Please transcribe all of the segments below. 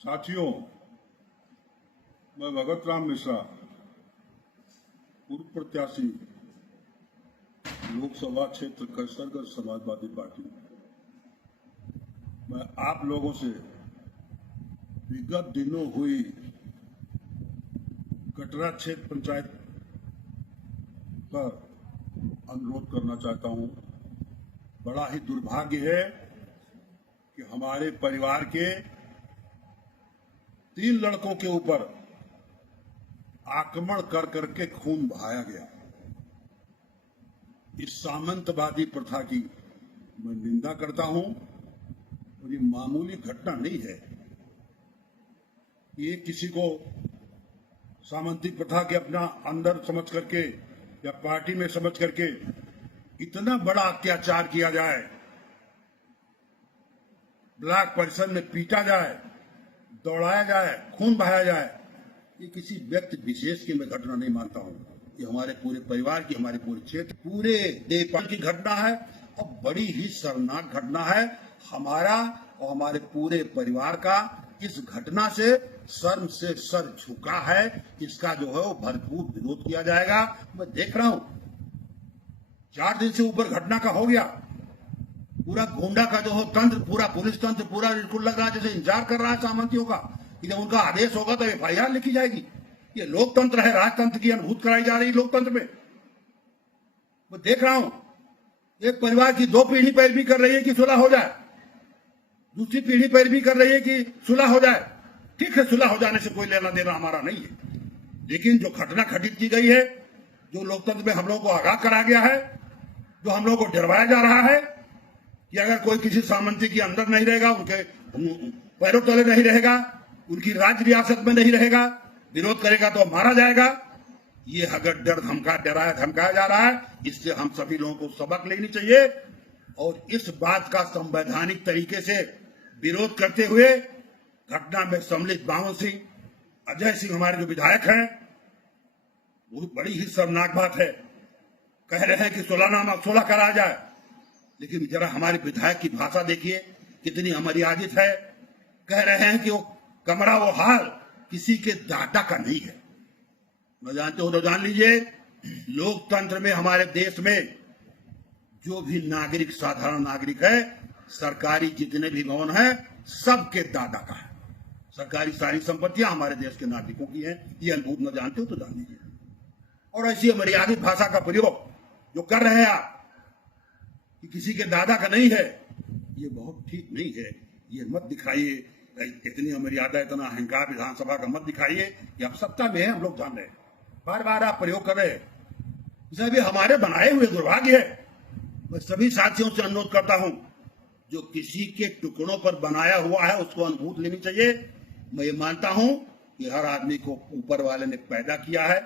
साथियों, मैं भगत राम मिश्रा, पूर्व प्रत्याशी लोकसभा क्षेत्र कैसरगंज समाजवादी पार्टी। मैं आप लोगों से विगत दिनों हुई कटरा क्षेत्र पंचायत पर अनुरोध करना चाहता हूं। बड़ा ही दुर्भाग्य है कि हमारे परिवार के 3 लड़कों के ऊपर आक्रमण कर करके खून बहाया गया। इस सामंतवादी प्रथा की मैं निंदा करता हूं और ये मामूली घटना नहीं है। ये किसी को सामंती प्रथा के अपना अंदर समझ करके या पार्टी में समझ करके इतना बड़ा अत्याचार किया जाए, ब्लॉक परिसर में पीटा जाए, दौड़ाया जाए, खून बहाया जाए, ये किसी व्यक्ति विशेष की मैं घटना नहीं मानता हूं। ये हमारे पूरे परिवार की, हमारे पूरे क्षेत्र, पूरे देश की घटना है और बड़ी ही शर्मनाक घटना है। हमारा और हमारे पूरे परिवार का इस घटना से शर्म से सर झुका है। इसका जो है वो भरपूर विरोध किया जाएगा। मैं देख रहा हूं 4 दिन से ऊपर घटना का हो गया। पूरा गोंडा का जो हो तंत्र, पूरा पुलिस तंत्र, पूरा बिल्कुल लग रहा है जैसे इंतजार कर रहा है सामंतियों का कि जब उनका आदेश होगा तो FIR लिखी जाएगी। ये लोकतंत्र है, राजतंत्र की अनुभूत कराई जा रही लोकतंत्र में। मैं देख रहा हूं एक परिवार की 2 पीढ़ी पैरवी कर रही है कि सुलह हो जाए, दूसरी पीढ़ी पैरवी कर रही है कि सुलह हो जाए। ठीक है, सुलह हो जाने से कोई लेना देना हमारा नहीं है, लेकिन जो घटना घटित की गई है, जो लोकतंत्र में हम लोगों को आगाह करा गया है, जो हम लोगों को डरवाया जा रहा है कि अगर कोई किसी सामंती के अंदर नहीं रहेगा, उनके पैरों तले नहीं रहेगा, उनकी राज्य रियासत में नहीं रहेगा, विरोध करेगा तो मारा जाएगा। ये अगर डराया धमकाया जा रहा है, इससे हम सभी लोगों को सबक लेनी चाहिए और इस बात का संवैधानिक तरीके से विरोध करते हुए घटना में सम्मिलित बावन सिंह, अजय सिंह हमारे जो विधायक हैं, वो बड़ी ही शर्मनाक बात है। कह रहे हैं कि सुलह करा जाए, लेकिन जरा हमारे विधायक की भाषा देखिए कितनी अमर्यादित है। कह रहे हैं कि वो कमरा, वो हाल किसी के दादा का नहीं है। न जानते हो तो जान लीजिए, लोकतंत्र में हमारे देश में जो भी नागरिक, साधारण नागरिक है, सरकारी जितने भी भवन है, सबके दादा का है। सरकारी सारी संपत्तियां हमारे देश के नागरिकों की हैं। ये अनुभूत न जानते हो तो जान लीजिए। और ऐसी अमर्यादित भाषा का प्रयोग जो कर रहे हैं आप कि किसी के दादा का नहीं है, ये बहुत ठीक नहीं है। ये मत दिखाइए, इतनी अमर्यादा, इतना अहंकार विधानसभा का मत दिखाइए कि आप सत्ता में है, हम लोग जान रहे हैं। बार बार आप प्रयोग कर रहे हैं, इसे भी हमारे बनाए हुए दुर्भाग्य है। मैं सभी साथियों से अनुरोध करता हूं, जो किसी के टुकड़ों पर बनाया हुआ है उसको अनुभूत लेनी चाहिए। मैं ये मानता हूं कि हर आदमी को ऊपर वाले ने पैदा किया है,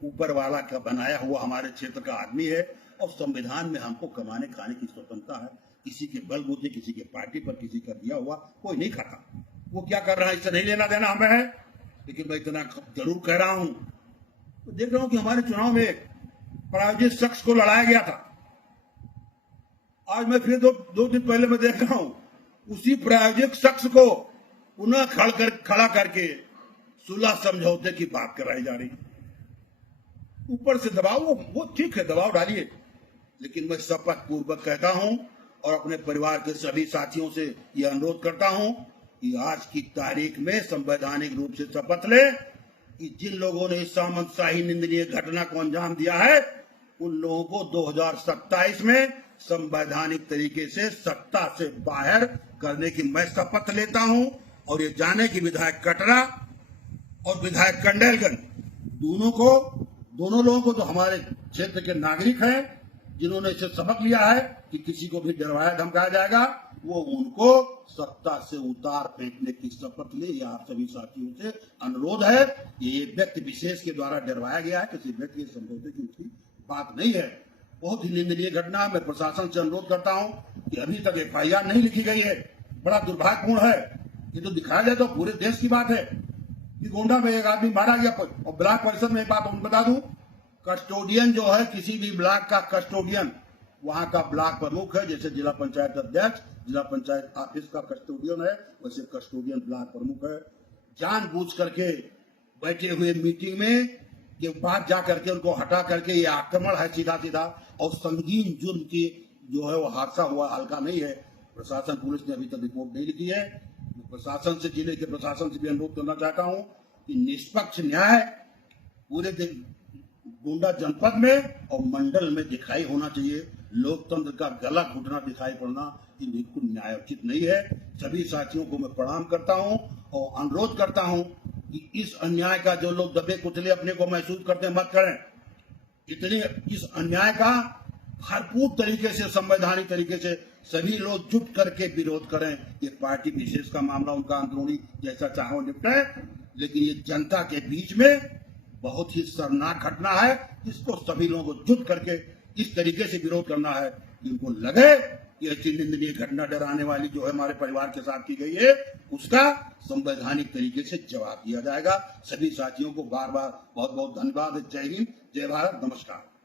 ऊपर वाला का बनाया हुआ हमारे क्षेत्र का आदमी है और संविधान में हमको कमाने खाने की स्वतंत्रता है। किसी के बलबूते, किसी के पार्टी पर किसी का दिया हुआ कोई नहीं खाता। वो क्या कर रहा है इससे नहीं लेना देना हमें है, लेकिन मैं इतना जरूर कह रहा हूं, तो देख रहा हूं कि हमारे चुनाव में एक प्रायोजित शख्स को लड़ाया गया था। आज मैं फिर दो दिन पहले मैं देख रहा हूं उसी प्रायोजित शख्स को पुनः खड़ा करके सुलह समझौते की बात कराई जा रही। ऊपर से दबाव, वो ठीक है, दबाव डालिए, लेकिन मैं शपथ पूर्वक कहता हूं और अपने परिवार के सभी साथियों से यह अनुरोध करता हूं कि आज की तारीख में संवैधानिक रूप से शपथ ले कि जिन लोगों ने इस सामंतशाही निंदनीय घटना को अंजाम दिया है, उन लोगों को 2027 में संवैधानिक तरीके से सत्ता से बाहर करने की मैं शपथ लेता हूं। और ये जाने की विधायक कटरा और विधायक कंडेलगंज दोनों लोगों को जो हमारे क्षेत्र के नागरिक हैं, जिन्होंने इसे सबक लिया है कि किसी को भी डरवाया धमकाया जाएगा, वो उनको सत्ता से उतार फेंकने की शपथ ले। यह आप सभी साथियों से अनुरोध है। ये व्यक्ति विशेष के द्वारा डरवाया गया है, किसी व्यक्ति के समझौते की उसकी बात नहीं है। बहुत ही निंदनीय घटना। मैं प्रशासन से अनुरोध करता हूं कि अभी तक FIR नहीं लिखी गई है, बड़ा दुर्भाग्यपूर्ण है। ये तो दिखाया जाए तो पूरे देश की बात है कि गोंडा में एक आदमी मारा गया। और ब्लॉक परिषद में एक बात बता दूं, कस्टोडियन जो है, किसी भी ब्लॉक का कस्टोडियन वहां का ब्लॉक प्रमुख है। जैसे जिला पंचायत अध्यक्ष, जिला पंचायत ऑफिस का कस्टोडियन है, वैसे कस्टोडियन ब्लॉक प्रमुख है। जानबूझ करके बैठे हुए मीटिंग में के बाद जा करके उनको हटा करके ये आक्रमण है सीधा सीधा, और संगीन जुर्म की जो है वो हादसा हुआ, हल्का नहीं है। प्रशासन पुलिस ने अभी तक रिपोर्ट नहीं लिखी है। प्रशासन से, जिले के प्रशासन से भी अनुरोध करना चाहता हूं कि निष्पक्ष न्याय पूरे गोंडा जनपद में और मंडल में दिखाई होना चाहिए। लोकतंत्र का गला घुटना दिखाई पड़ना ये बिल्कुल न्यायोचित नहीं है। सभी साथियों को मैं प्रणाम करता हूं और अनुरोध करता हूं कि इस अन्याय का जो लोग दबे कुचले अपने को महसूस करते मत करें। इतने इस अन्याय का भरपूर तरीके से, संवैधानिक तरीके से सभी लोग जुट करके विरोध करें। ये पार्टी विशेष का मामला, उनका अंदरूनी जैसा चाहो निपटे, लेकिन ये जनता के बीच में बहुत ही शर्मनाक घटना है, जिसको सभी लोगों को जुट करके इस तरीके से विरोध करना है कि उनको लगे कि ऐसी निंदनीय घटना डराने वाली जो है हमारे परिवार के साथ की गई है, उसका संवैधानिक तरीके से जवाब दिया जाएगा। सभी साथियों को बार बार बहुत बहुत धन्यवाद। जय हिंद, जय भारत, नमस्कार।